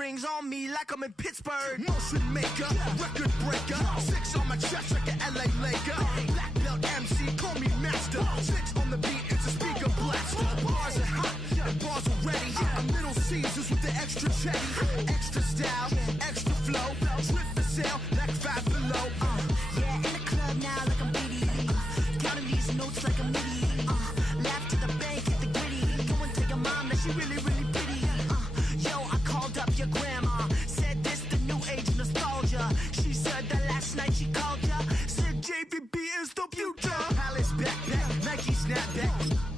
rings on me like I'm in Pittsburgh. Motion maker, record breaker. 6 on my chest like an LA Laker. Black belt MC, call me master. 6 on the beat, it's a speaker blaster. Bars are hot and bars are ready. I'm Middle Caesars with the extra chetty. Extra style, extra flow. Drip for sale, like 5 below. Yeah, in the club now like I'm BD. Counting these notes like I'm MIDI. Laugh to the bank, hit the gritty. Go and tell your mom that she really, really pretty. Yo, I called up your grandma. Said this the new age nostalgia. She said that last night she called ya. Said JVB is the future. Palace backpack, Nike snapback.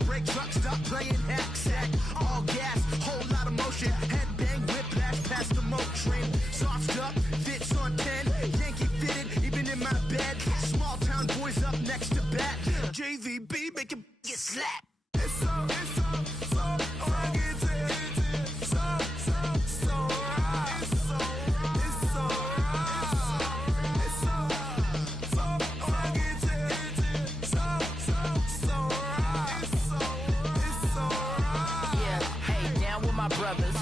Break truck, stop playing hack sack. All gas, whole lot of motion. Headbang, whiplash, past the moat train. Sauced up, fits on 10. Yankee fitted, even in my bed. Small town boys up next to bat. JVB make it get slapped. It's so rugged, so right. It's so right. It's so rugged, so right. It's so right. Yeah, hey, down with my brothers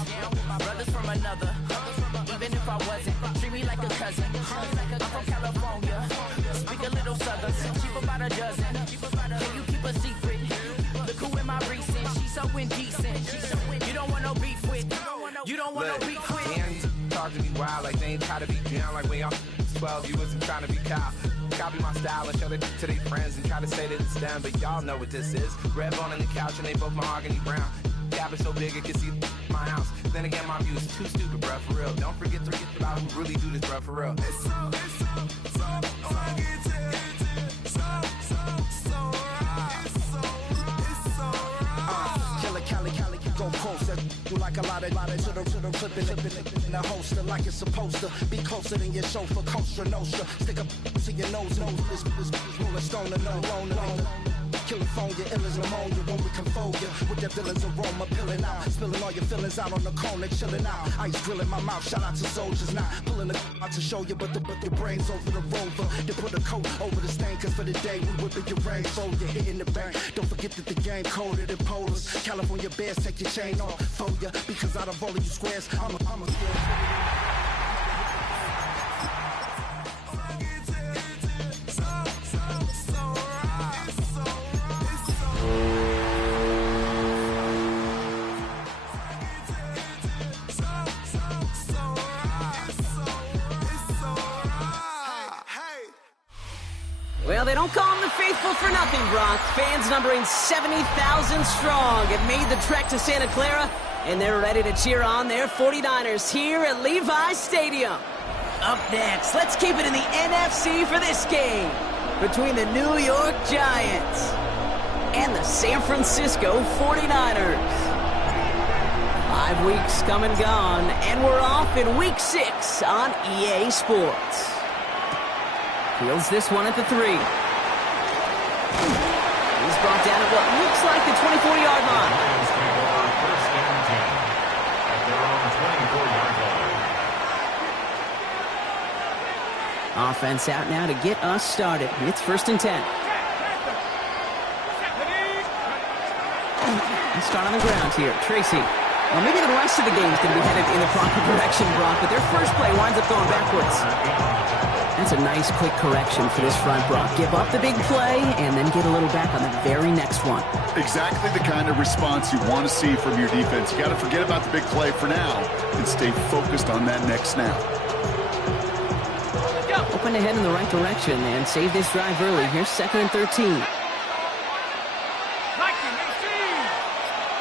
from another. Even if I wasn't, treat me like a cousin. I'm from California, speak a little southern. Cheap about a dozen. Can you keep a secret? Look who in my recent. She's so indecent. You don't want no beef with. You don't want no beef with. Hands talk to me wild like they ain't try to be down like when y'all 12. You wasn't trying to be Kyle. Copy my style and show it to their friends and try to say that it's them, but y'all know what this is. Red bone on the couch and they both mahogany brown. Gap is so big it can see my house. Then again, my view is too stupid, bruh, for real. Don't forget about who really do this, bruh, for real. It's so rugged, so right. It's so right. Killer Cali, go post that. Do like a lot of to the clipping in the holster like it's supposed to be closer than your chauffeur, Costa Nostra. Stick up to your nose, this rolling stone and no. California, ill as pneumonia when we can fold you with that villain's aroma, peeling out, spilling all your feelings out on the corner, chilling out. Ice grilling my mouth, shout out to soldiers, not pulling the out to show you, but the brains over the rover. They put a coat over the stain, cause for the day we whipping your rain, fold you hitting the bank. Don't forget that the game coded in polars. California bears, take your chain off for you, because out of all of you squares, I'm a Well, they don't call them the faithful for nothing, Brock. Fans numbering 70,000 strong have made the trek to Santa Clara, and they're ready to cheer on their 49ers here at Levi's Stadium. Up next, let's keep it in the NFC for this game between the New York Giants and the San Francisco 49ers. 5 weeks come and gone, and we're off in Week 6 on EA Sports. Fields this one at the 3. He's brought down at what looks like the 24-yard line. Offense out now to get us started. It's 1st and 10. Let's start on the ground here. Tracy. Well, maybe the rest of the game is going to be headed in the proper direction, Brock, but their first play winds up going backwards. That's a nice, quick correction for this front, Brock. Give up the big play and then get a little back on the very next one. Exactly the kind of response you want to see from your defense. You got to forget about the big play for now and stay focused on that next snap. Open ahead in the right direction and save this drive early. Here's 2nd and 13.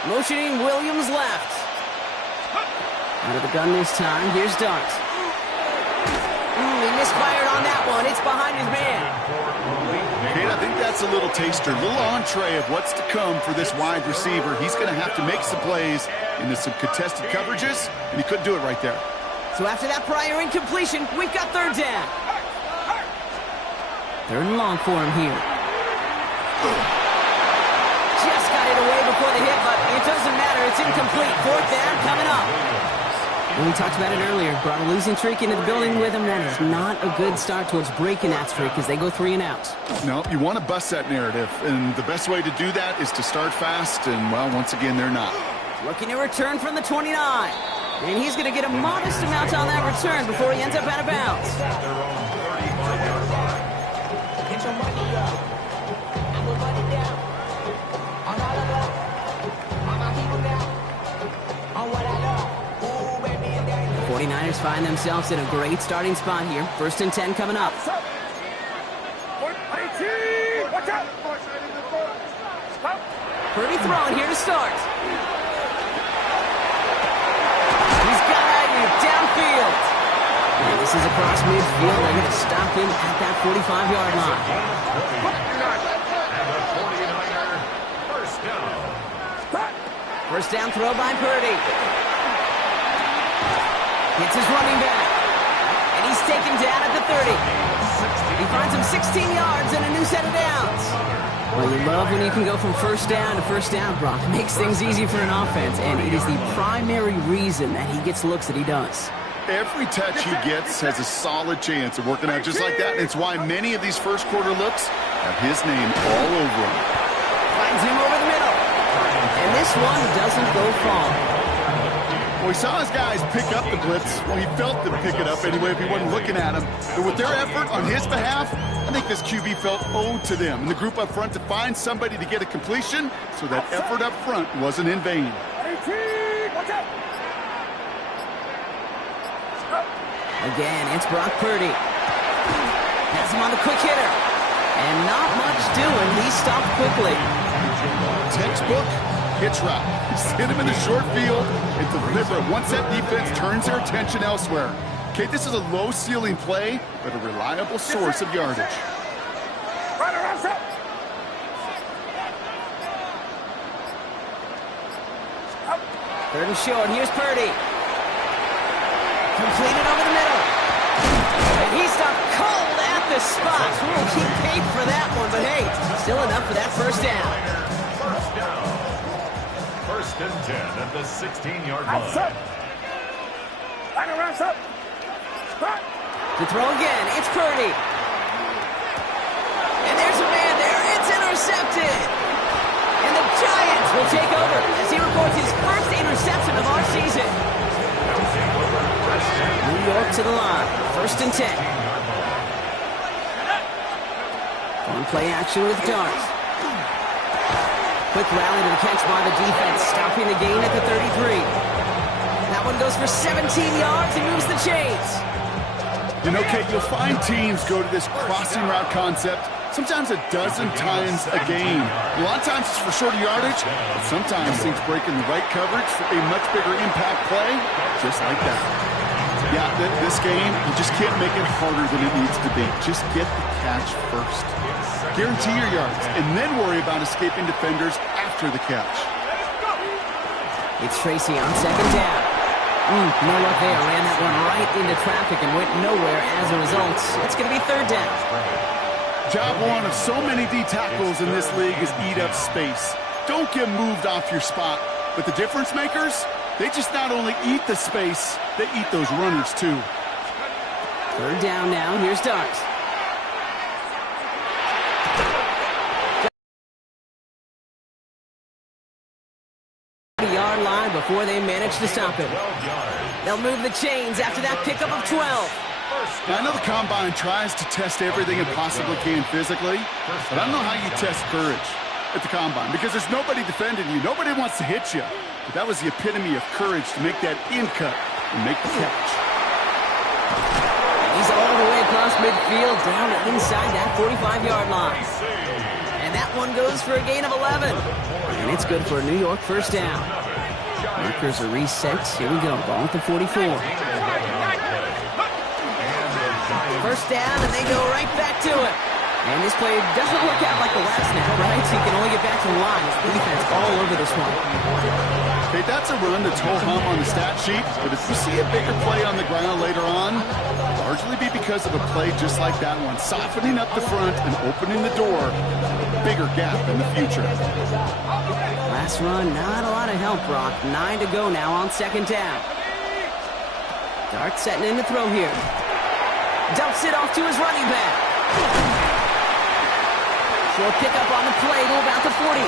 Motioning Williams left. Out of the gun this time. Here's Dart. He misfired on that one. It's behind his man. Kate, I think that's a little taster, a little entree of what's to come for this wide receiver. He's going to have to make some plays into some contested coverages, and he couldn't do it right there. So after that prior incompletion, we've got 3rd down. 3rd and long for him here. Just got it away before the hit, but it doesn't matter. It's incomplete. 4th down coming up. And we talked about it earlier. Brought a losing streak into the building with him. That is not a good start towards breaking that streak as they go 3 and out. No, you want to bust that narrative. And the best way to do that is to start fast. And, well, once again, they're not. Looking to return from the 29. And he's going to get a modest amount on that return before he ends up out of bounds. Get your money up. I will run it down. On all of us. On my people now. On what I love. Ooh, baby, and daddy. The 49ers find themselves in a great starting spot here. 1st and 10 coming up. Purdy throwing here to start. He's got Agnew downfield. And this is across midfield. They're going to stop him at that 45-yard line. First down throw by Purdy. Hits his running back. And he's taken down at the 30. He finds him 16 yards and a new set of downs. Well, you love when you can go from first down to first down, Brock. It makes things easy for an offense, and it is the primary reason that he gets looks that he does. Every touch he gets has a solid chance of working out just like that. And it's why many of these first quarter looks have his name all over them. Finds him over the middle. And this one doesn't go far. Well, he saw his guys pick up the blitz. Well, he felt them pick it up anyway if he wasn't looking at him. But with their effort on his behalf, I think this QB felt owed to them. And the group up front to find somebody to get a completion, so that effort up front wasn't in vain. Again, it's Brock Purdy. Has him on the quick hitter. And not much doing. He stopped quickly. Textbook hitch route. Just hit him in the short field and deliver it once that defense turns their attention elsewhere. Okay, this is a low-ceiling play, but a reliable source of yardage. Third and short. Here's Purdy. Completed over the middle. And he stopped cold at the spot. He paid for that one, but hey, still enough for that first down. First down. 1st and 10 at the 16-yard line. To throw again, it's Purdy. And there's a man there. It's intercepted. And the Giants will take over as he records his first interception of our season. New York to the line. 1st and 10. On play action with Darts. Quick rally to the catch by the defense, stopping the gain at the 33. That one goes for 17 yards and moves the chains. You know, Kate, you'll find teams go to this crossing route concept sometimes a dozen times a game. A lot of times it's for shorter yardage, but sometimes things break in the right coverage for a much bigger impact play, just like that. Yeah, this game, you just can't make it harder than it needs to be. Just get the catch first. Guarantee your yards, and then worry about escaping defenders after the catch. It's Tracy on 2nd down. No luck there. Ran that one right into traffic and went nowhere as a result. It's going to be 3rd down. Job one of so many D tackles in this league is eat up space. Don't get moved off your spot. But the difference makers, they just not only eat the space, they eat those runners too. 3rd down now. Here's Darts. Yard line before they manage to stop him. They'll move the chains after that pickup of 12. Now, I know the Combine tries to test everything it possibly can physically, but I don't know how you test courage at the Combine because there's nobody defending you. Nobody wants to hit you. But that was the epitome of courage to make that in cut and make the catch. He's all the way across midfield down inside that 45-yard line. And that one goes for a gain of 11. And it's good for a New York 1st down. Markers are reset. Here we go. Ball at the 44. 1st down, and they go right back to it. And this play doesn't work out like the last snap, right? So he can only get back to the line. His defense all over this one. Okay, that's a run that's ho-hum on the stat sheet, but if you see a bigger play on the ground later on, largely be because of a play just like that one, softening up the front and opening the door, a bigger gap in the future. Last run, not a lot of help, Brock. 9 to go now on 2nd down. Dart setting in to throw here. Dumps it off to his running back. Short pickup on the play to about the 40.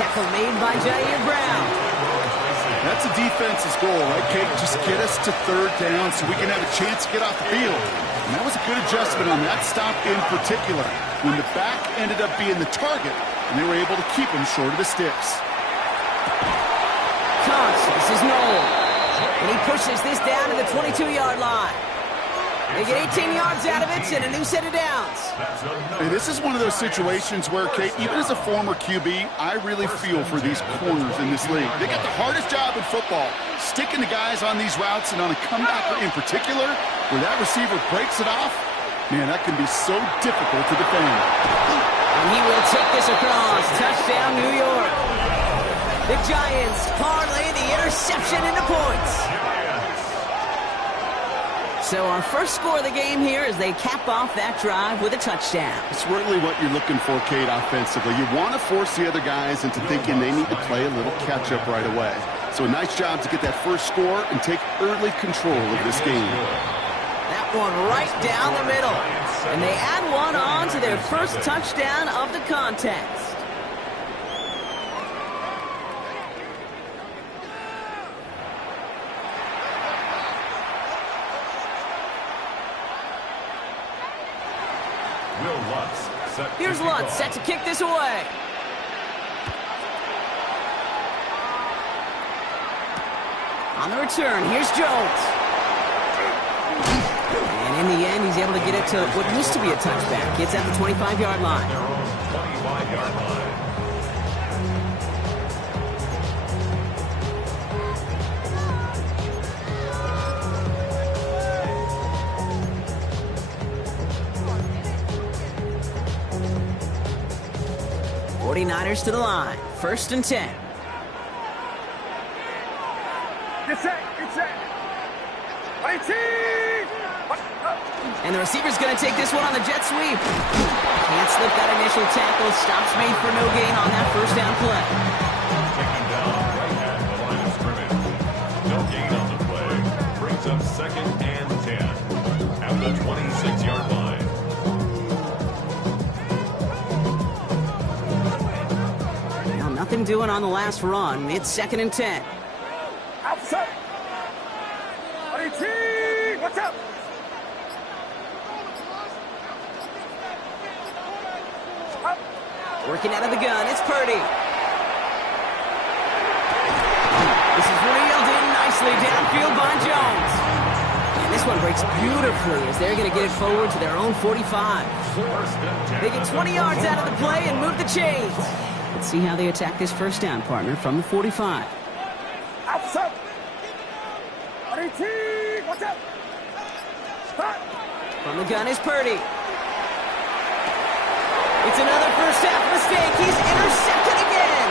Tackle made by Jair Brown. That's a defense's goal, right, Kate? Just get us to third down so we can have a chance to get off the field. And that was a good adjustment on that stop in particular, when the back ended up being the target, and they were able to keep him short of the sticks. Cox, this is Noel. And he pushes this down to the 22-yard line. They get 18 yards out of it and a new set of downs. Hey, this is one of those situations where, Kate, even as a former QB, I really feel for these corners in this league. They got the hardest job in football, sticking the guys on these routes and on a comebacker in particular, where that receiver breaks it off. Man, that can be so difficult to defend. And he will take this across. Touchdown, New York. The Giants parlay the interception into points. So our first score of the game here as they cap off that drive with a touchdown. It's really what you're looking for, Kate, offensively. You want to force the other guys into thinking they need to play a little catch-up right away. So a nice job to get that first score and take early control of this game. That one right down the middle. And they add one on to their first touchdown of the contest. Here's Lutz set to kick this away. On the return, here's Jones. And in the end, he's able to get it to what used to be a touchback. It's at the 25-yard line. 25-yard line. Niners to the line. First and 10. And the receiver's going to take this one on the jet sweep. Can't slip that initial tackle. Stops made for no gain on that first down play. Taken down right at the line of scrimmage. No gain on the play. Brings up second and 10 at the 26-yard line. Nothing doing on the last run. It's second and 10. Outside. What's up? Working out of the gun. It's Purdy. This is reeled in nicely downfield by Jones. And this one breaks beautifully as they're going to get it forward to their own 45. They get 20 yards out of the play and move the chains. Let's see how they attack this first down, partner, from the 45. Outside. What's up? From the gun is Purdy. It's another first half mistake. He's intercepted again.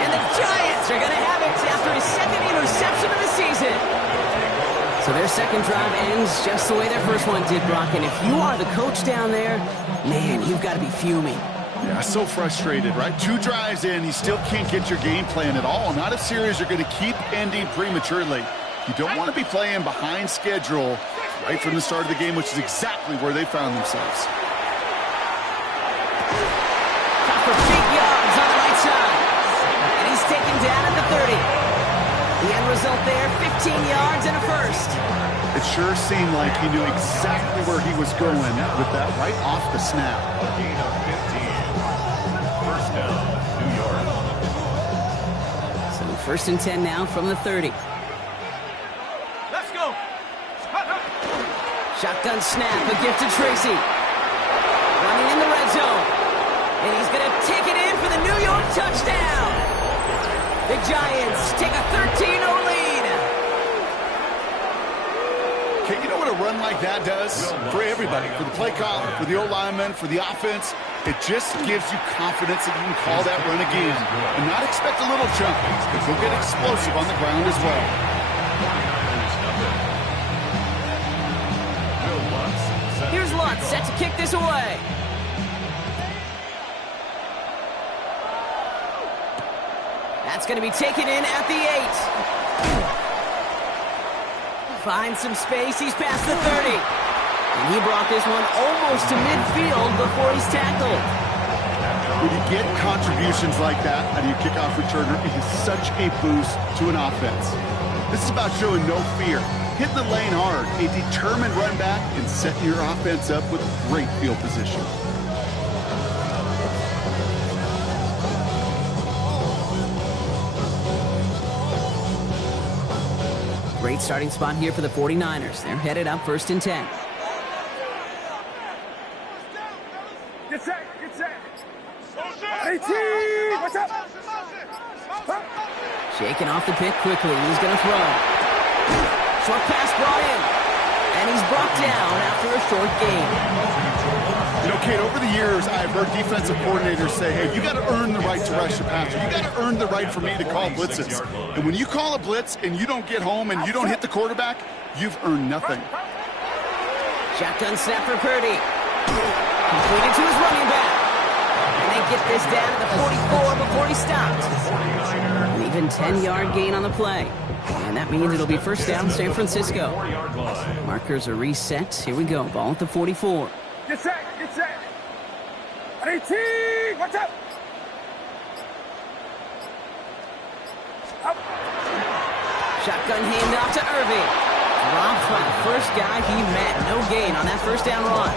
And the Giants are going to have it after his second interception of the season. So their second drive ends just the way their first one did, Brock. And if you are the coach down there, man, you've got to be fuming. Yeah, so frustrated, right? 2 drives in, you still can't get your game plan at all. Not a series you're going to keep ending prematurely. You don't want to be playing behind schedule right from the start of the game, which is exactly where they found themselves. Got for big yards on the right side. And he's taken down at the 30. The end result there, 15 yards and a first. It sure seemed like he knew exactly where he was going with that right off the snap. A gain of 15. First down, New York. So first and 10 now from the 30. Let's go. Shotgun snap, a gift to Tracy. Running in the red zone. And he's going to take it in for the New York touchdown. The Giants take a 13-0 lead. Okay, you know what a run like that does for everybody, for the play caller, for the O-lineman, for the offense? It just gives you confidence that you can call that run again and not expect a little jump, but go get explosive on the ground as well. Here's Lutz set to kick this away. That's going to be taken in at the 8. Finds some space. He's past the 30. And he brought this one almost to midfield before he's tackled. When you get contributions like that out of your kickoff returner, it is such a boost to an offense. This is about showing no fear, hitting the lane hard, a determined run back, and setting your offense up with great field position. Great starting spot here for the 49ers. They're headed up 1st and 10. Get set, get set. 18, what's up? Shaking off the pick quickly. He's going to throw. Short pass brought in. And he's brought down after a short gain. You know, Kate, over the years, I've heard defensive coordinators say, hey, you got to earn the right to rush the passer. You got to earn the right for me to call blitzes. And when you call a blitz and you don't get home and you don't hit the quarterback, you've earned nothing. Shotgun snap for Purdy. Completed to his running back. And they get this down to the 44 before he stopped. An even 10-yard gain on the play. And that means it'll be first down San Francisco. Markers are reset. Here we go. Ball at the 44. Get set, get set. 18, what's up? Up. Shotgun handoff to Irving. Dropped by the first guy he met. No gain on that first down run.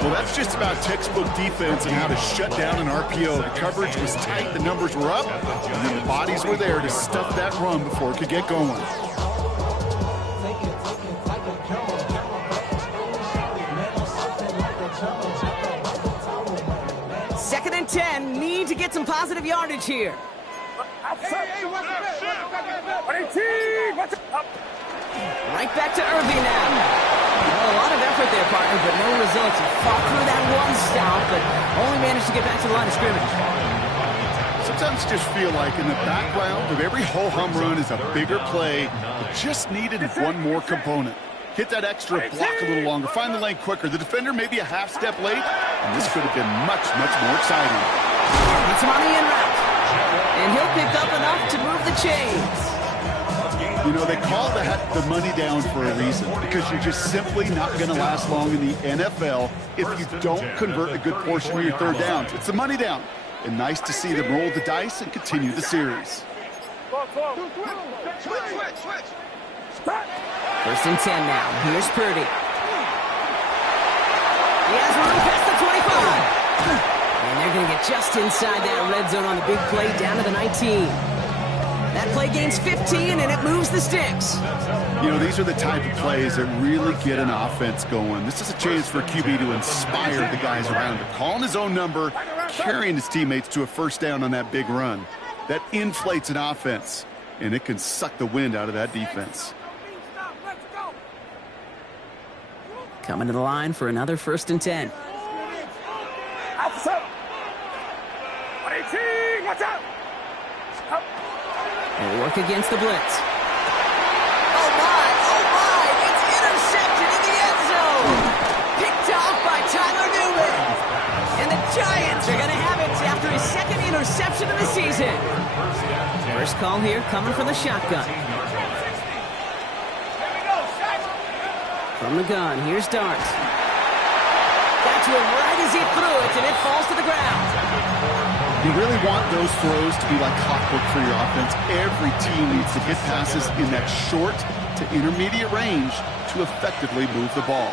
Well, that's just about textbook defense and how to shut down an RPO. The coverage was tight, the numbers were up, and then the bodies were there to stuff that run before it could get going. Second and 10. Need to get some positive yardage here. Hey, what's up? 18, what's up? Right back to Irving now. Well, a lot of effort there, partner, but no results. He fought through that one stop, but only managed to get back to the line of scrimmage. Sometimes you just feel like in the background of every ho-hum run is a bigger play. It just needed one more component. Hit that extra block a little longer. Find the lane quicker. The defender may be a half step late, and this could have been much, much more exciting. It's him on the in route. And he'll pick up enough to move the chains. You know, they call that the money down for a reason, because you're just simply not going to last long in the NFL if you don't convert a good portion of your third downs. It's the money down. And nice to see them roll the dice and continue the series. First and 10 now. Here's Purdy. He has room past the 25. And they're going to get just inside that red zone on the big play down to the 19. That play gains 15, and it moves the sticks. You know, these are the type of plays that really get an offense going. This is a chance for a QB to inspire the guys around him. Calling his own number, carrying his teammates to a first down on that big run. That inflates an offense, and it can suck the wind out of that defense. Coming to the line for another first and 10. Officer! 18, what's up? Up. They'll work against the blitz. Oh my, it's intercepted in the end zone. Picked off by Tyler Newman. And the Giants are going to have it after his second interception of the season. First call here coming from the shotgun. From the gun, here's Dart. Got to him right as he threw it, and it falls to the ground. You really want those throws to be like clockwork for your offense. Every team needs to get passes in that short to intermediate range to effectively move the ball.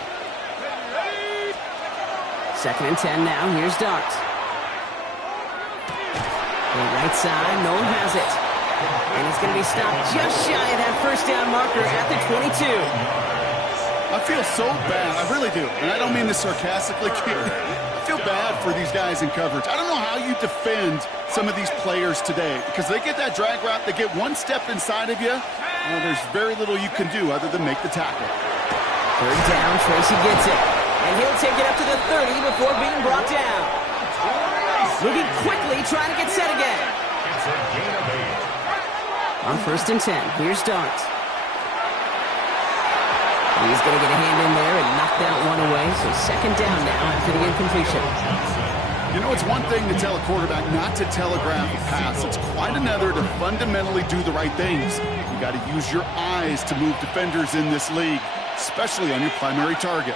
Second and 10 now. Here's Dart. The right side, Nolan has it. And he's going to be stopped just shy of that first down marker at the 22. I feel so bad. I really do. And I don't mean this sarcastically. I feel bad for these guys in coverage. I don't know how you defend some of these players today, because they get that drag route, they get one step inside of you, well, there's very little you can do other than make the tackle. Third down, Tracy gets it. And he'll take it up to the 30 before being brought down. Moving quickly, trying to get set again. On first and 10, here's Dart. He's going to get a hand in there and knock that one away. So second down now after the incompletion. You know, it's one thing to tell a quarterback not to telegraph a pass. It's quite another to fundamentally do the right things. You got to use your eyes to move defenders in this league, especially on your primary target.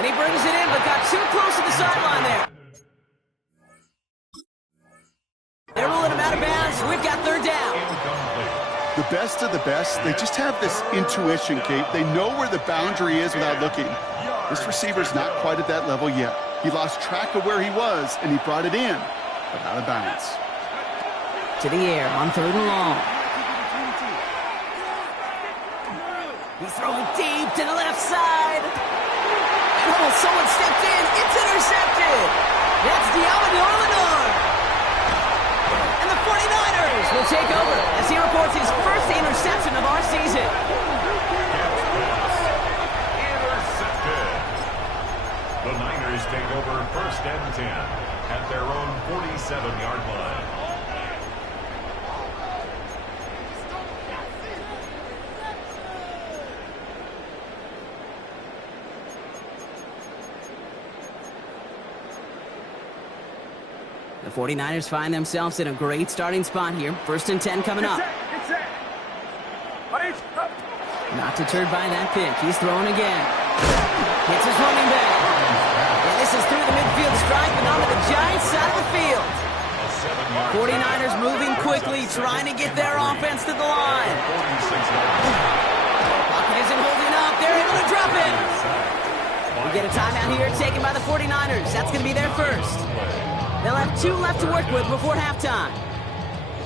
And he brings it in, but got too close to the sideline there. They're ruling him out of bounds. We've got third down. The best of the best, they just have this intuition, Kate. They know where the boundary is without looking. This receiver's not quite at that level yet. He lost track of where he was, and he brought it in, but out of bounds. To the air on third and long. He's throwing deep to the left side. And oh, someone stepped in. It's intercepted. That's Deommodore Lenoir. And the 49ers will take over as he reports his first interception of our season. Intercepted. The Niners take over first and 10 at their own 47-yard line. The 49ers find themselves in a great starting spot here. First and 10 coming up. Not deterred by that pick. He's throwing again. Hits his running back. And this is through the midfield stripe and onto the Giants side of the field. 49ers moving quickly, trying to get their offense to the line. Pocket isn't holding up. They're able to drop it. We get a timeout here taken by the 49ers. That's going to be their first. They'll have 2 left to work with before halftime.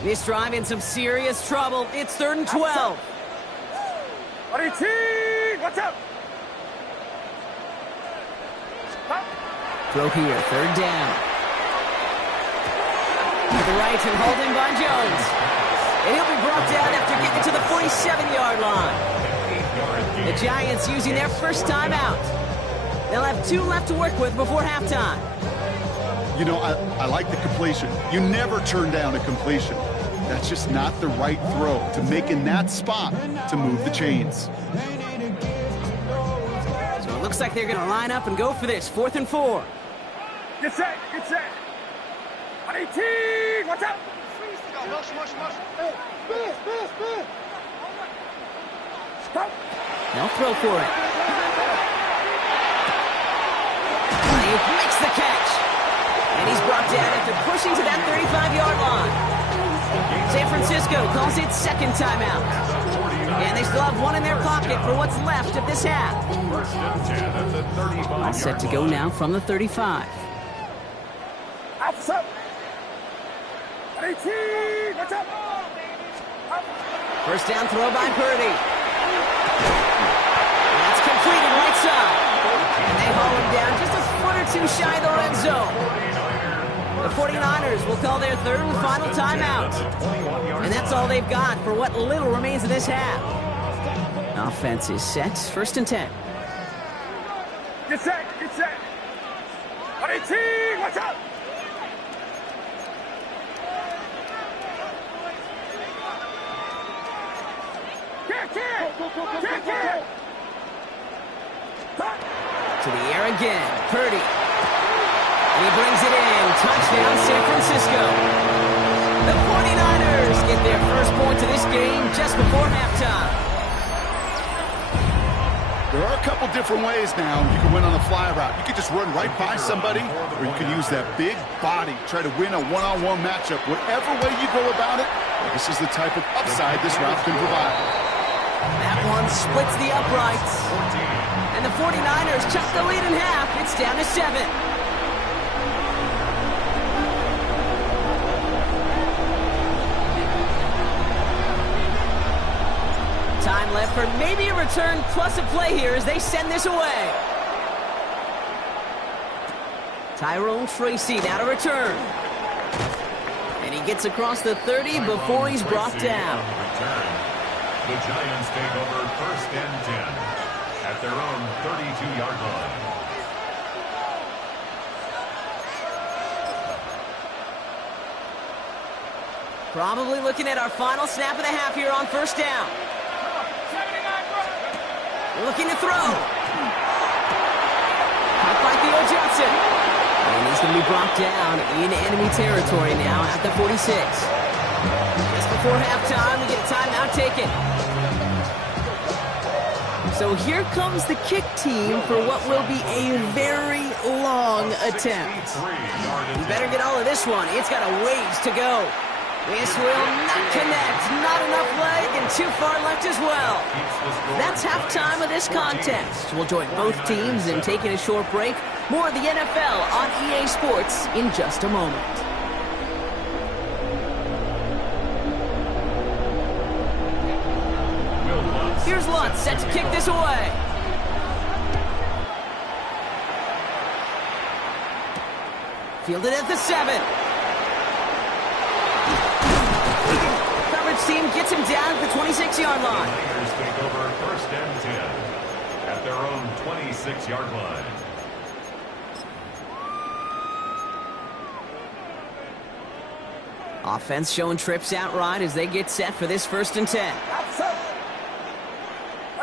This drive in some serious trouble. It's third and 12. What's up? Throw here, third down. To the right and holding by Jones. And he'll be brought down after getting to the 47-yard line. The Giants using their first timeout. They'll have 2 left to work with before halftime. You know, I like the completion. You never turn down a completion. That's just not the right throw to make in that spot to move the chains. So it looks like they're going to line up and go for this. 4th and 4. Get set, get set. 18, what's up? Stop. They'll throw for it. He makes the catch. And he's brought down after pushing to that 35-yard line. San Francisco calls it second timeout. And they still have 1 in their pocket for what's left of this half. First and 10 at the 35-yard All set to go now from the 35. What's up? 18, what's up? First down throw by Purdy. That's completed right side. And they haul him down just a foot or 2 shy of the red zone. The 49ers will call their third and final timeout. And that's all they've got for what little remains of this half. Offense is set. First and 10. Get set, get set. 18, what's up? To the air again. Purdy. And he brings it in. Touchdown, San Francisco. The 49ers get their first point of this game just before halftime. There are a couple different ways now you can win on a fly route. You could just run right by somebody, or you could use that big body, try to win a one-on-one matchup. Whatever way you go about it, this is the type of upside this route can provide. That one splits the uprights. And the 49ers cut the lead in half. It's down to 7. Time left for maybe a return plus a play here as they send this away. Tyrone Tracy now to return. And he gets across the 30 before he's brought down. The Giants take over first and 10 at their own 32-yard line. Probably looking at our final snap of the half here on first down. Looking to throw. Caught by Theo Johnson. And he's going to be brought down in enemy territory now at the 46. Just before halftime, we get a timeout taken. So here comes the kick team for what will be a very long attempt. You better get all of this one. It's got a ways to go. This will not connect. Not enough leg and too far left as well. That's halftime of this contest. We'll join both teams in taking a short break. More of the NFL on EA Sports in just a moment. Here's Lutz set to kick this away. Fielded at the 7. Coverage team gets him down at the 26-yard line. Raiders take over 1st and 10 at their own 26-yard line. Offense showing trips out right as they get set for this 1st and 10.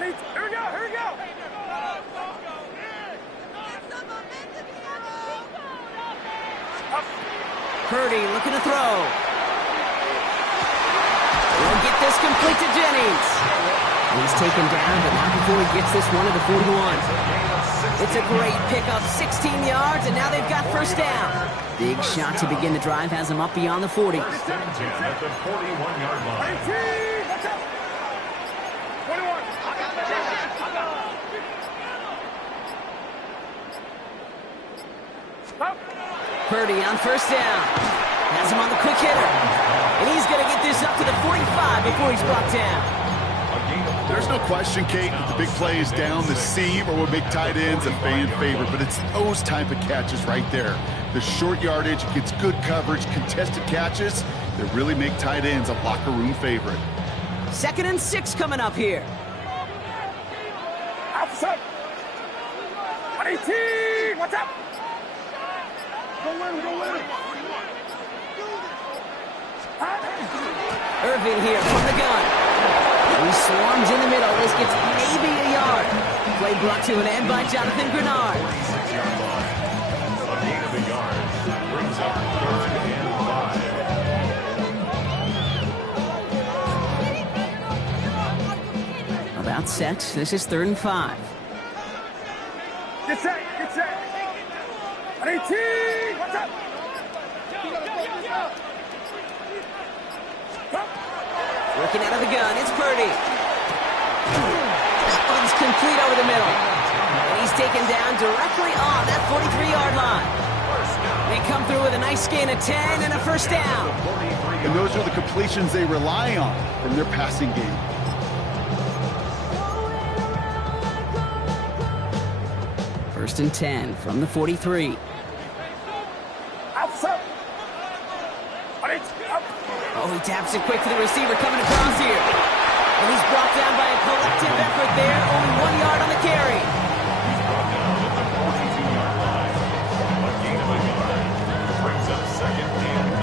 Here we go, here we go. Purdy looking to throw. We'll get this complete to Jennings. He's taken down, but not before he gets this one to the 41. It's a great pickup, 16 yards, and now they've got 1st down. Big shot to begin the drive has him up beyond the 40. 1st and 10 at the 41-yard line. 18, watch out. 21. Purdy on 1st down. Has him on the quick hitter. And he's going to get this up to the 45 before he's brought down. There's no question, Kate, that the big play is down the seam or what make tight ends a fan favorite, but it's those type of catches right there. The short yardage, gets good coverage, contested catches that really make tight ends a locker room favorite. 2nd and 6 coming up here. Outside. 18, watch out. Go win. Irving here from the gun. He swarms in the middle. This gets maybe a yard. Play brought to an end by Jonathan Grenard. 46-yard line. A gain of a yard brings up 3rd and 5. About set. This is 3rd and 5. Get set. 18, watch out. Working out of the gun, it's Purdy. That one's complete over the middle. And he's taken down directly on that 43-yard line. They come through with a nice gain of 10 and a 1st down. And those are the completions they rely on from their passing game. First and 10 from the 43. Outside. Oh, he taps it quick to the receiver coming across here. And he's brought down by a collective effort there. Only 1 yard on the carry. He's brought down at the 42-yard line. A gain of a yard brings up 2nd and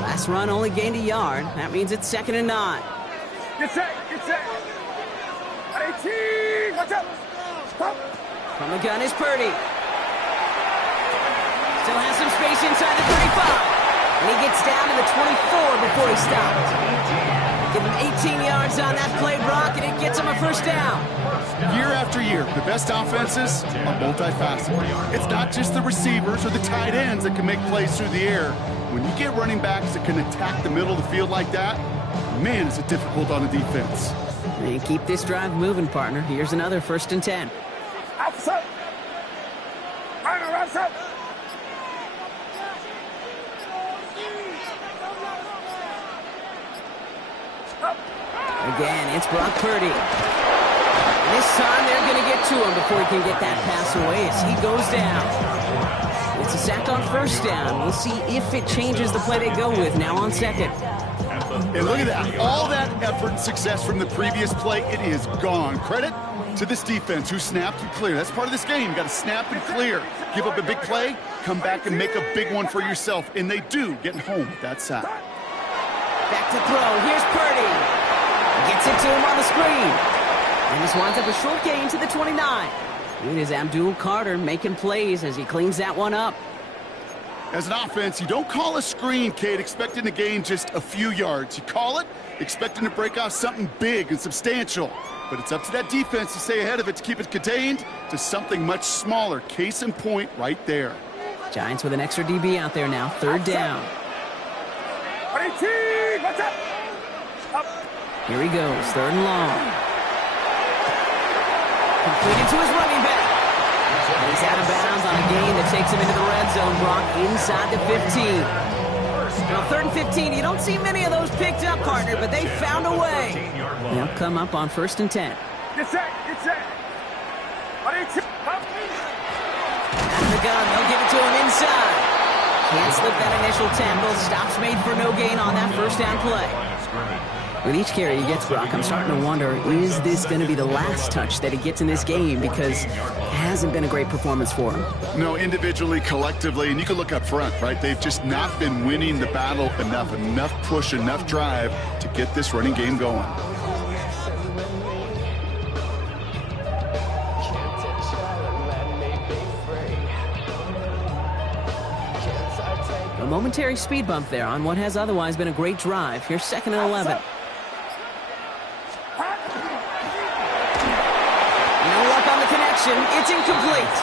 9. Last run only gained a yard. That means it's 2nd and 9. Get set. 18, watch out. From the gun is Purdy. Still has some space inside the 35. And he gets down to the 24 before he stops. Give him 18 yards on that play, Brock, and it gets him a 1st down. Year after year, the best offenses are multifaceted. It's not just the receivers or the tight ends that can make plays through the air. When you get running backs that can attack the middle of the field like that, man, is it difficult on the defense. And keep this drive moving, partner. Here's another 1st and 10. Outside. Outside. Again, it's Brock Purdy. This time they're going to get to him before he can get that pass away as he goes down. It's a sack on 1st down. We'll see if it changes the play they go with now on 2nd. And look at that. All that effort and success from the previous play, it is gone. Credit to this defense who snapped and cleared. That's part of this game. You got to snap and clear. Give up a big play, come back and make a big one for yourself. And they do, getting home with that sack. Back to throw. Here's Purdy. Gets it to him on the screen. And this winds up a short gain to the 29. It is Abdul Carter making plays as he cleans that one up. As an offense, you don't call a screen, Kate, expecting to gain just a few yards. You call it expecting to break off something big and substantial. But it's up to that defense to stay ahead of it, to keep it contained to something much smaller. Case in point right there. Giants with an extra DB out there now. Third down. Here he goes. Third and long. Completed to his running back. And he's out of bounds on a gain that takes him into the red zone, Brock, inside the 15. Now, 3rd and 15, you don't see many of those picked up, partner, but they found a way. They'll come up on 1st and 10. Get set. Out of the gun, they'll give it to him inside. Can't slip that initial tackle. Stops made for no gain on that first down play. With each carry he gets, Brock, I'm starting to wonder, is this going to be the last touch that he gets in this game? Because it hasn't been a great performance for him. No, individually, collectively, and you can look up front, right? They've just not been winning the battle enough push, enough drive to get this running game going. A momentary speed bump there on what has otherwise been a great drive. Here's 2nd and 11. No luck on the connection. It's incomplete.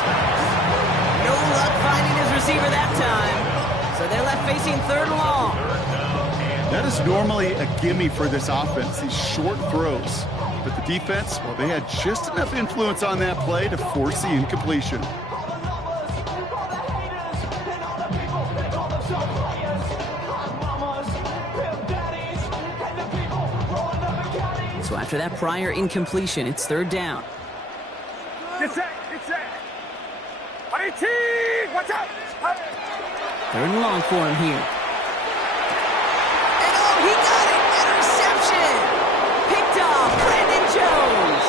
No luck finding his receiver that time. So they're left facing 3rd and long. That is normally a gimme for this offense, these short throws. But the defense, well, they had just enough influence on that play to force the incompletion. So after that prior incompletion, it's 3rd down. Get set. Watch out. 3rd and long for him here. And oh, he got it! Interception! Picked off Brandon Jones!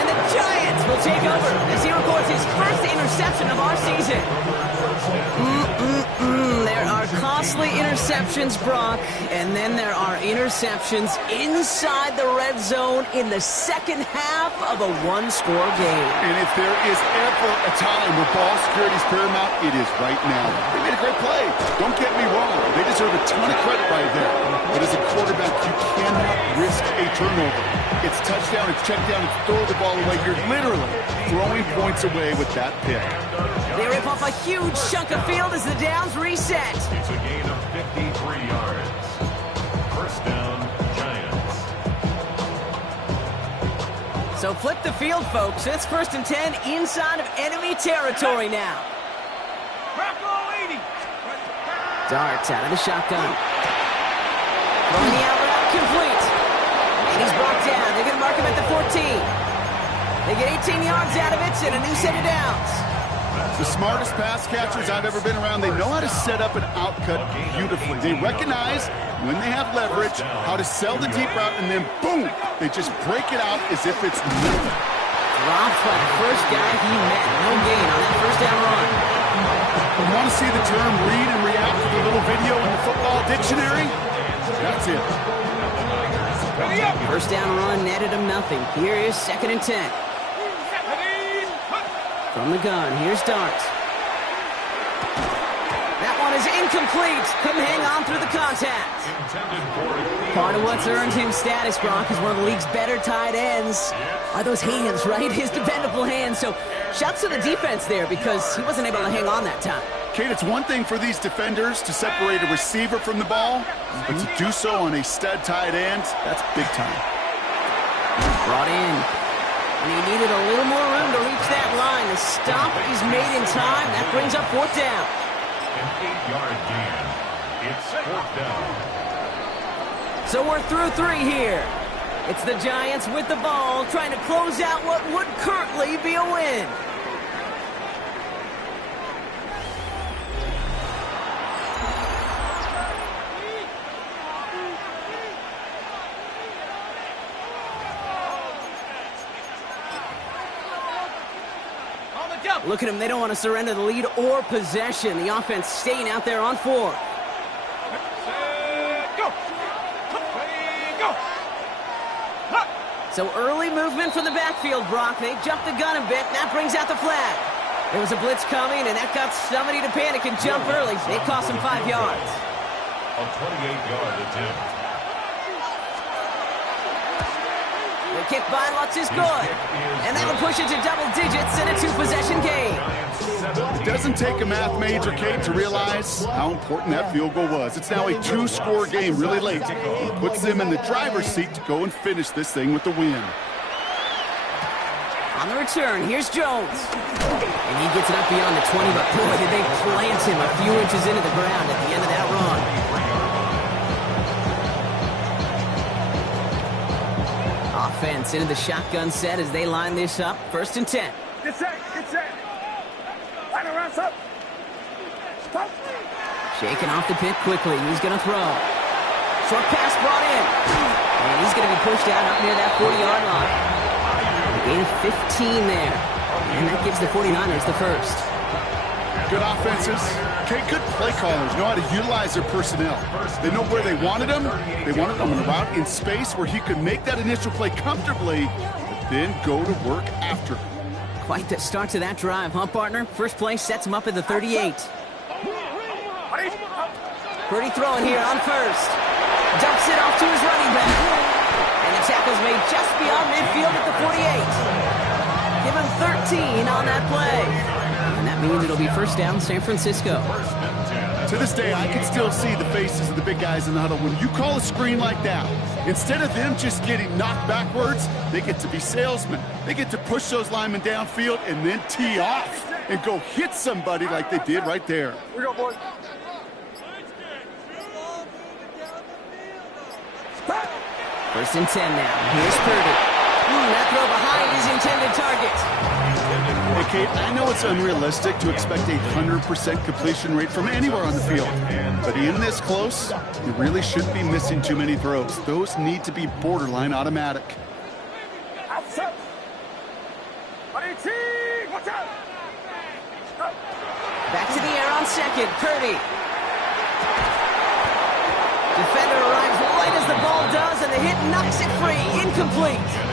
And the Giants will take over as he records his first interception of our season. There are costly interceptions, Brock, and then there are interceptions inside the red zone in the second half of a one-score game. And if there is ever a time where ball security is paramount, it is right now. They made a great play. Don't get me wrong. They deserve a ton of credit right there. But as a quarterback, you cannot risk a turnover. It's touchdown, it's check down, it's throw the ball away. You're literally throwing points away with that pick. They rip off a huge chunk of field as the downs reset. It's a gain of 53 yards. 1st down, Giants. So flip the field, folks. It's 1st and 10 inside of enemy territory now. Darts out of the shotgun. Throwing the out route complete. And he's brought down. They're going to mark him at the 14. They get 18 yards out of it and a new set of downs. The smartest pass catchers I've ever been around, they know how to set up an outcut beautifully. They recognize when they have leverage, how to sell the deep route, and then boom, they just break it out as if it's nothing. Dropped by the first guy he met. No gain on that 1st down run. You want to see the term read and react to the little video in the football dictionary? That's it. 1st down run netted him nothing. Here is 2nd and 10. From the gun, here's Dart. That one is incomplete. Couldn't hang on through the contact. Part of what's earned him status, Brock, is one of the league's better tight ends. Are those hands, right? His dependable hands. So shouts to the defense there because he wasn't able to hang on that time. Kate, it's one thing for these defenders to separate a receiver from the ball, but to do so on a stud tight end, that's big time. Brought in. And he needed a little more room to reach that line. The stop is made in time. That brings up 4th down. An 8-yard gain. It's 4th down. So we're through 3 here. It's the Giants with the ball trying to close out what would currently be a win. Look at them. They don't want to surrender the lead or possession. The offense staying out there on 4. So early movement from the backfield, Brock. They jumped the gun a bit, and that brings out the flag. There was a blitz coming, and that got somebody to panic and jump early. It cost him 5 yards. A 28-yard attempt. The kick by Lutz is good. And that'll push it to double digits in a 2-possession game. It doesn't take a math major, Kate, to realize how important that field goal was. It's now a 2-score game really late. It puts them in the driver's seat to go and finish this thing with the win. On the return, here's Jones. And he gets it up beyond the 20, but boy, did they plant him a few inches into the ground at the end of that run. Offense into the shotgun set as they line this up. 1st and 10. Get set. Line around, stop. Stop. Shaking off the pit quickly. He's going to throw. Short pass brought in. And he's going to be pushed out up near that 40-yard line. Gain of 15 there. And that gives the 49ers the first. Good offenses. Okay, good play callers know how to utilize their personnel. They know where they wanted him. They wanted him on a route in space where he could make that initial play comfortably, but then go to work after. Quite the start to that drive, huh, partner? First play sets him up at the 38. Purdy throwing here on first. Dumps it off to his running back. And the tackle's made just beyond midfield at the 48. Give him 13 on that play. And that means it'll be first down San Francisco. To this day, I can still see the faces of the big guys in the huddle. When you call a screen like that, instead of them just getting knocked backwards, they get to be salesmen. They get to push those linemen downfield and then tee off and go hit somebody like they did right there. We go, boys. First and 10 now. Here's Purdy. That throw behind his intended target. Hey, Kate, I know it's unrealistic to expect a 100% completion rate from anywhere on the field. But in this close, you really shouldn't be missing too many throws. Those need to be borderline automatic. Back to the air on second. Purdy. Defender arrives right as the ball does, and the hit knocks it free. Incomplete.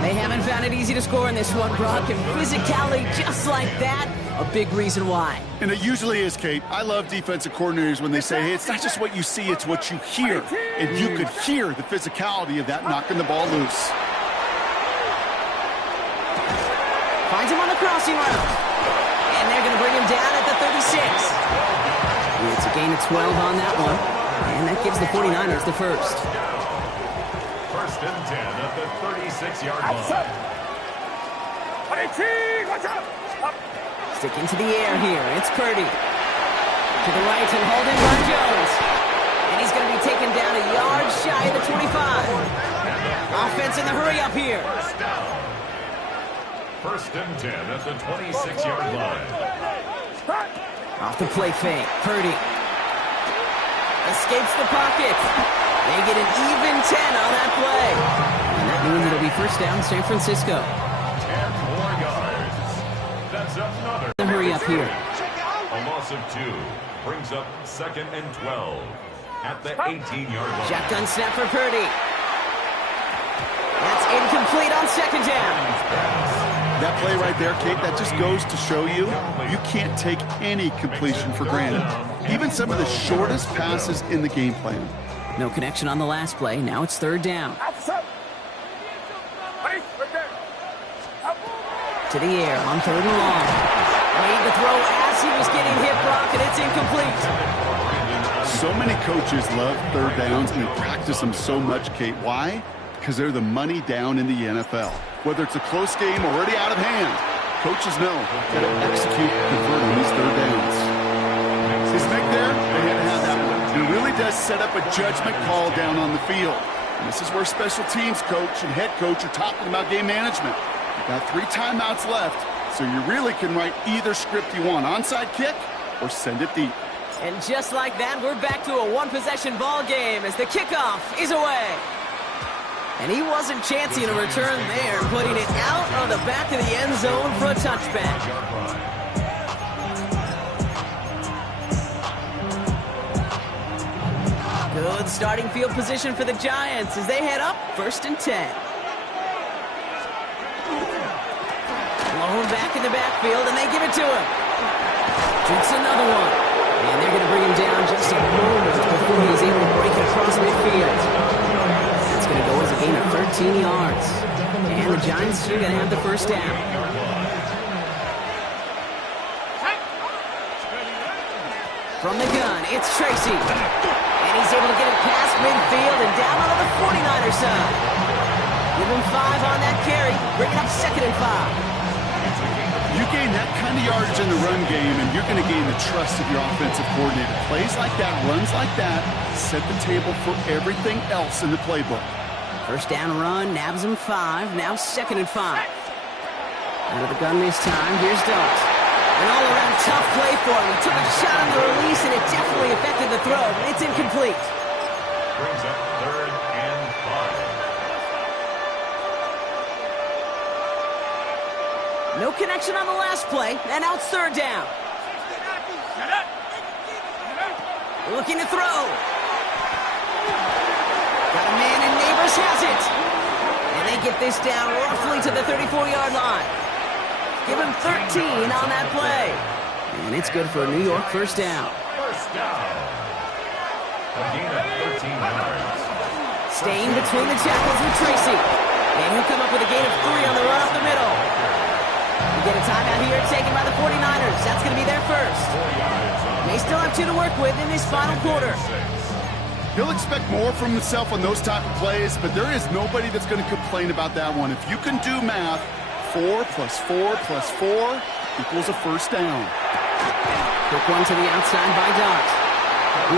They haven't found it easy to score in this one, Brock, and physicality just like that, a big reason why. And it usually is, Kate. I love defensive coordinators when they say, hey, it's not just what you see, it's what you hear. And you could hear the physicality of that knocking the ball loose. Finds him on the crossing route. And they're going to bring him down at the 36. It's a gain of 12 on that one. And that gives the 49ers the first. First and 10 at the 36-yard line. Sticking to the air here. It's Purdy. To the right and holding by Jones. And he's going to be taken down a yard shy of the 25. Offense in the hurry up here. First and 10 at the 26-yard line. Off the play fake. Purdy. Escapes the pocket. They get an even 10 on that play. And that means it'll be first down San Francisco. 10 more yards. That's another. Hurry up here. A loss of 2 brings up 2nd and 12 at the 18-yard line. Shotgun snap for Purdy. That's incomplete on second down. That play right there, Kate, that just goes to show you, you can't take any completion for granted. Even some of the shortest passes in the game plan. No connection on the last play. Now it's third down. To the air on third and long. Made the throw as he was getting hit, Brock, and it's incomplete. So many coaches love third downs and they practice them so much, Kate. Why? Because they're the money down in the NFL. Whether it's a close game already out of hand, coaches know how to execute and convert on these third downs. See Smith there? They had to have that one. And it really does set up a judgment call down on the field. And this is where special teams coach and head coach are talking about game management. You've got 3 timeouts left, so you really can write either script you want. Onside kick or send it deep. And just like that, we're back to a one-possession ball game as the kickoff is away. And he wasn't chancing a return there, putting it out on the back of the end zone for a touchback. Good starting field position for the Giants as they head up 1st and 10. Thrown back in the backfield, and they give it to him. Shoots another one. And they're going to bring him down just a moment before he's able to break it across midfield. That's going to go as a gain of 13 yards. And the Giants are going to have the first down. From the gun, it's Tracy. And he's able to get it past midfield and down onto the 49er side. Give him 5 on that carry. Bring it up 2nd and 5. You gain that kind of yardage in the run game, and you're going to gain the trust of your offensive coordinator. Plays like that, runs like that, set the table for everything else in the playbook. First down run, nabs him 5, now 2nd and 5. Out of the gun this time, here's Dart. An all-around tough play for him. He took a shot on the release, and it definitely affected the throw, but it's incomplete. Brings up 3rd and 5. No connection on the last play, and now it's 3rd down. Looking to throw. Got a man, and Neighbors has it. And they get this down roughly to the 34-yard line. Give him 13 on that play. And it's good for a New York first down. First down. A gain of 13 yards. Staying between the tackles with Tracy. And he'll come up with a gain of 3 on the run up the middle. We get a timeout here taken by the 49ers. That's going to be their first. They still have 2 to work with in this final quarter. He'll expect more from himself on those type of plays, but there is nobody that's going to complain about that one. If you can do math, 4 plus 4 plus 4 equals a first down. Quick one to the outside by Dart.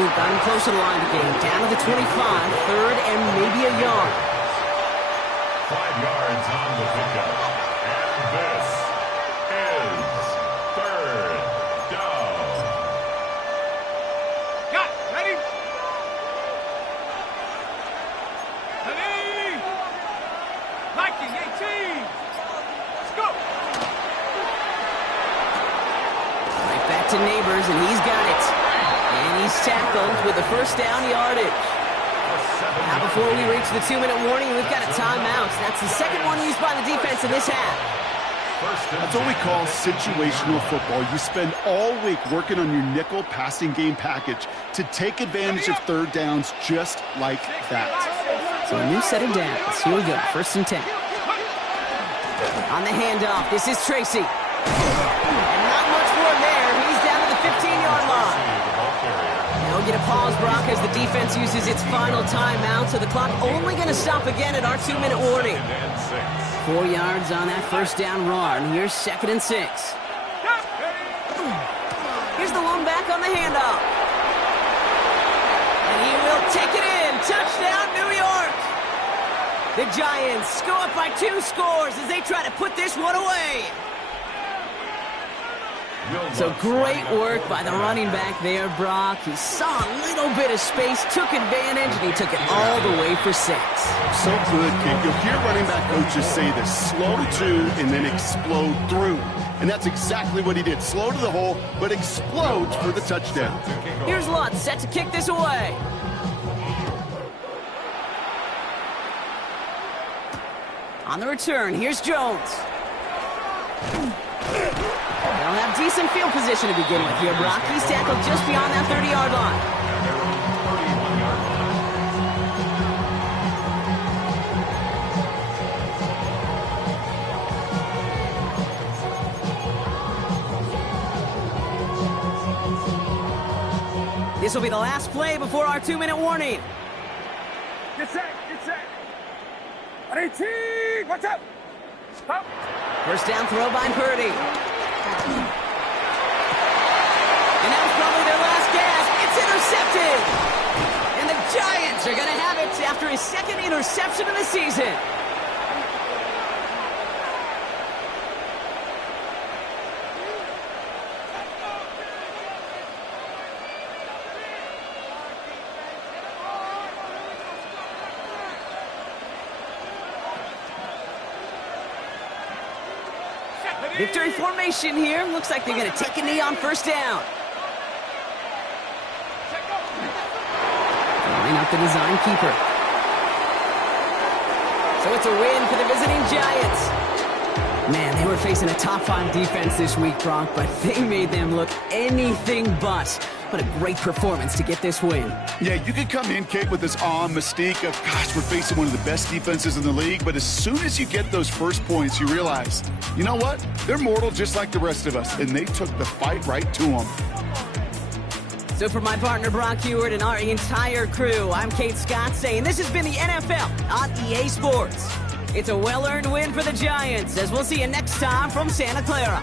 Ooh, got him close to the line of the game. Down to the 25, 3rd and maybe a yard. 5 yards on the pickup. And this is 3rd down. Got ready. Ready. Liking 18. Let's go. Right back to Neighbors, and he's got it. And he's tackled with the first down yardage. Now before we reach the 2-minute warning, we've got a timeout. That's the second one used by the defense in this half. That's what we call situational football. You spend all week working on your nickel passing game package to take advantage of 3rd downs just like that. So a new set of downs. Here we go, 1st and 10. On the handoff, this is Tracy. And not much for him there. He's down to the 15-yard line. Now we'll get a pause, Brock, as the defense uses its final timeout, so the clock only going to stop again at our 2-minute warning. 4 yards on that first down run. Here's 2nd and 6. Here's the lone back on the handoff. And he will take it in. Touchdown, New York. The Giants go up by 2 scores as they try to put this one away. So great work by the running back there, Brock. He saw a little bit of space, took advantage, and he took it all the way for 6. So good, kid. You'll hear running back coaches say this: slow to and then explode through. And that's exactly what he did. Slow to the hole, but explodes for the touchdown. Here's Lutz set to kick this away. On the return, here's Jones. They'll have decent field position to begin with here, Brock. He's tackled just beyond that 30-yard line. This will be the last play before our 2-minute warning. Get set. Get set. 18. Watch out. Stop. First down throw by Purdy. And that was probably their last gasp. It's intercepted. And the Giants are going to have it after his 2nd interception of the season. Victory formation here. Looks like they're going to take a knee on first down. Line up the design keeper. So it's a win for the visiting Giants. Man, they were facing a top-5 defense this week, Bronk, but they made them look anything but. What a great performance to get this win. Yeah, you could come in, Kate, with this awe and mystique of, gosh, we're facing one of the best defenses in the league, but as soon as you get those first points, you realize, you know what? They're mortal just like the rest of us, and they took the fight right to them. So for my partner, Brock Huard, and our entire crew, I'm Kate Scott saying this has been the NFL on EA Sports. It's a well-earned win for the Giants, as we'll see you next time from Santa Clara.